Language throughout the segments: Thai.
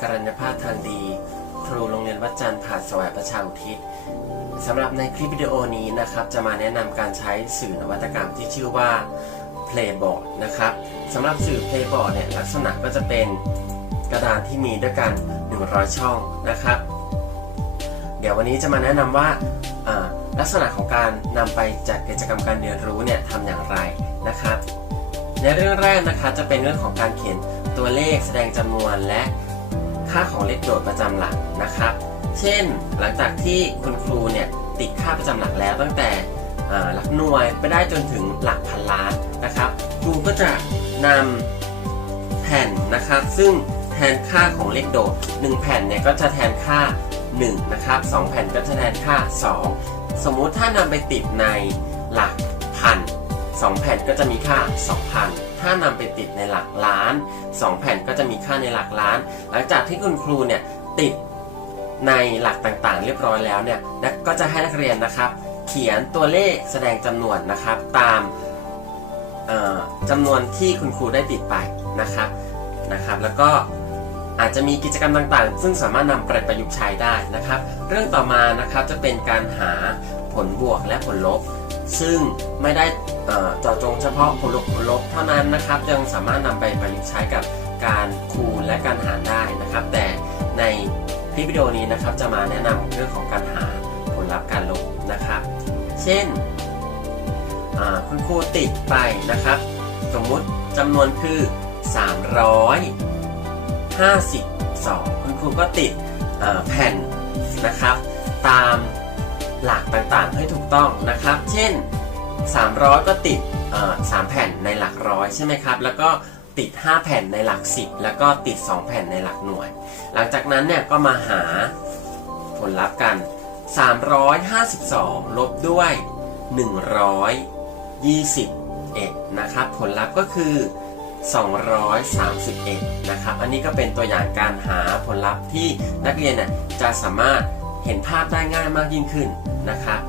กรัญภาพทางดี ครูโรงเรียนวัดจันทร์ผาสวายประชาอุทิศสำหรับในคลิปวิดีโอนี้นะครับ จะมาแนะนำการใช้สื่อนวัตกรรมที่ชื่อว่า Playboard นะครับสำหรับสื่อ Playboard เนี่ยลักษณะก็จะเป็นกระดานที่มีด้วยกัน 100 ช่องนะครับ เดี๋ยววันนี้จะมาแนะนำว่าลักษณะของการนำไปจัดกิจกรรมการเรียนรู้เนี่ยทำอย่างไรนะครับ ในเรื่องแรกนะคะจะเป็นเรื่องของการเขียนตัวเลขแสดงจำนวนและาของเลขโดดประจำหลักนะครับ เช่น หลังจากที่คุณครูเนี่ยติดค่าประจำหลักแล้วตั้งแต่หลักหน่วยไปได้จนถึงหลักพันล้านนะครับ ครูก็จะนำแผ่นนะครับ ซึ่งแทนค่าของเลขโดด 1 แผ่นเนี่ยก็จะแทนค่า 1 นะครับ 2 แผ่นก็จะแทนค่า 2 สมมุติถ้านำไปติดในหลักพัน2แผ่นก็จะมีค่า 2,000 ถ้านำไปติดในหลักล้าน 2 แผ่นก็จะมีค่าในหลักล้าน หลังจากที่คุณครูเนี่ยติดในหลักต่างๆ เรียบร้อยแล้วเนี่ยนักก็จะให้นักเรียนนะครับ เขียนตัวเลขแสดงจำนวนนะครับ ตามจำนวนที่คุณครูได้ติดไปนะครับนะครับ แล้วก็อาจจะมีกิจกรรมต่างๆ ซึ่งสามารถนำไปประยุกต์ใช้ได้นะครับ เรื่องต่อมานะครับจะเป็นการหาผลบวกและผลลบ ซึ่งไม่ได้เจาะจงเฉพาะผลลบเท่านั้นนะครับ ยังสามารถนำไปประยุกต์ใช้กับการคูณและการหารได้นะครับ แต่ในคลิปวิดีโอนี้นะครับ จะมาแนะนำเรื่องของการหาผลลัพธ์การลบนะครับ เช่นคุณครูติดไปนะครับ สมมุติจำนวนคือ 352 คุณครูก็ติดแผ่นนะครับ ตาม หลักต่างๆ ให้ถูกต้องนะครับ เช่น 300 ก็ติดเอ่อ3แผ่นในหลักร้อยใช่ไหมครับ แล้วก็ติด 5 แผ่นในหลัก 10 แล้วก็ติด 2 แผ่นในหลักหน่วย หลังจากนั้นเนี่ยก็มาหาผลลัพธ์กัน 352 ลบด้วย 121 นะครับ ผลลัพธ์ก็คือ 231 นะครับ อันนี้ก็เป็นตัวอย่างการหาผลลัพธ์ที่นักเรียนเนี่ยจะสามารถ เห็นภาพได้ง่ายมากยิ่งขึ้นนะครับ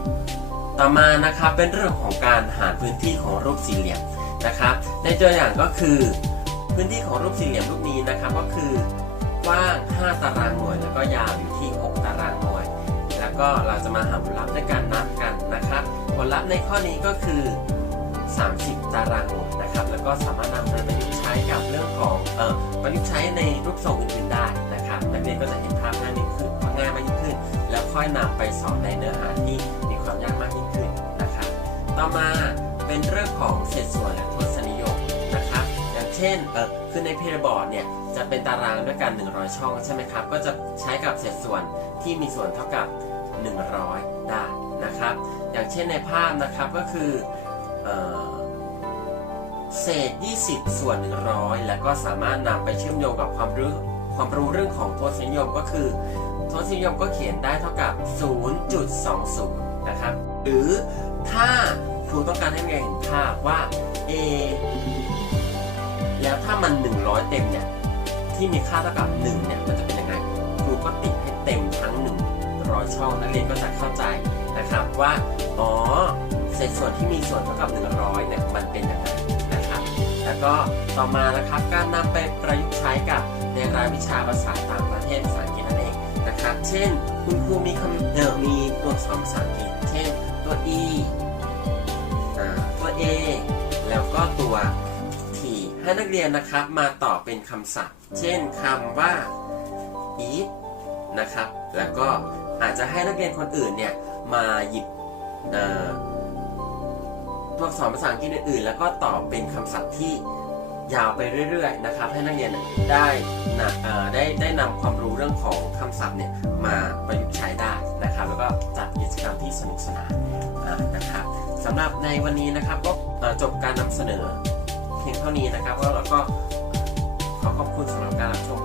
ต่อมานะครับเป็นเรื่องของการหาพื้นที่ของรูปสี่เหลี่ยมนะครับในตัวอย่างก็คือพื้นที่ของรูปสี่เหลี่ยมรูปนี้นะครับก็คือกว้าง 5 ตารางหน่วย แล้วก็ยาวอยู่ที่ 6 ตารางหน่วย แล้วก็เราจะมาหาผลลัพธ์ด้วยการนับกันนะครับผลลัพธ์ในข้อนี้ก็คือ 30 ตารางหน่วยนะครับแล้วก็สามารถนำไปประยุกต์ใช้กับเรื่องของเอ่อประยุกต์ใช้ในรูปทรงอื่นๆได้นะครับนักเรียนก็จะเห็นภาพง่ายยิ่งขึ้นง่ายมาก ค่อยนำไปสอนในเนื้อหาที่มีความยากมากยิ่งขึ้นนะครับ ต่อมาเป็นเรื่องของเศษส่วนและทศนิยมนะครับ อย่างเช่นเออคือในเพจบอร์ดเนี่ยจะเป็นตารางด้วยกัน 100 ช่องใช่ไหมครับ ก็จะใช้กับเศษส่วนที่มีส่วนเท่ากับ 100 ได้นะครับ อย่างเช่นในภาพนะครับก็คือเอเศษ 20 ส่วน 100 แล้วก็สามารถนำไปเชื่อมโยงกับความรู้ ความรู้เรื่องของทศนิยมก็คือ ทศนิยมก็เขียนได้เท่ากับ 0.20 นะครับ หรือถ้าครูต้องการให้เรียนเห็นภาพว่า a แล้วถ้ามัน 100 เต็มเนี่ย ที่มีค่าเท่ากับ 1 เนี่ย มันจะเป็นยังไง ครูก็ติดให้เต็มทั้ง 100 ช่อง นักเรียนก็จะเข้าใจนะครับว่า อ๋อ เศษส่วนที่มีส่วนเท่ากับ 100 เนี่ย มันเป็นยังไง แล้วก็ต่อมานะครับการนำไปประยุกต์ใช้กับในรายวิชาภาษาต่างประเทศภาษาอังกฤษนั่นเองนะครับ เช่น คุณครูมีคำเอ่อมีตัวอักษรภาษาอังกฤษ เช่น ตัว e อ่าตัว a แล้วก็ตัว t ให้นักเรียนนะครับมาต่อเป็นคำศัพท์ เช่นคำว่า eat นะครับ แล้วก็อาจจะให้นักเรียนคนอื่นเนี่ยมาหยิบ ตัวอักษรภาษาอังกฤษอื่นๆ แล้วก็ตอบเป็นคำศัพท์ที่ยาวไปเรื่อยๆนะครับ ให้นักเรียนได้นะได้ได้นำความรู้เรื่องของคำศัพท์เนี่ยมาประยุกต์ใช้ได้นะครับ แล้วก็จัดกิจกรรมที่สนุกสนานนะครับสำหรับในวันนี้นะครับก็จบการนำเสนอเพียงเท่านี้นะครับแล้วเราก็ขอขอบคุณสำหรับการรับชม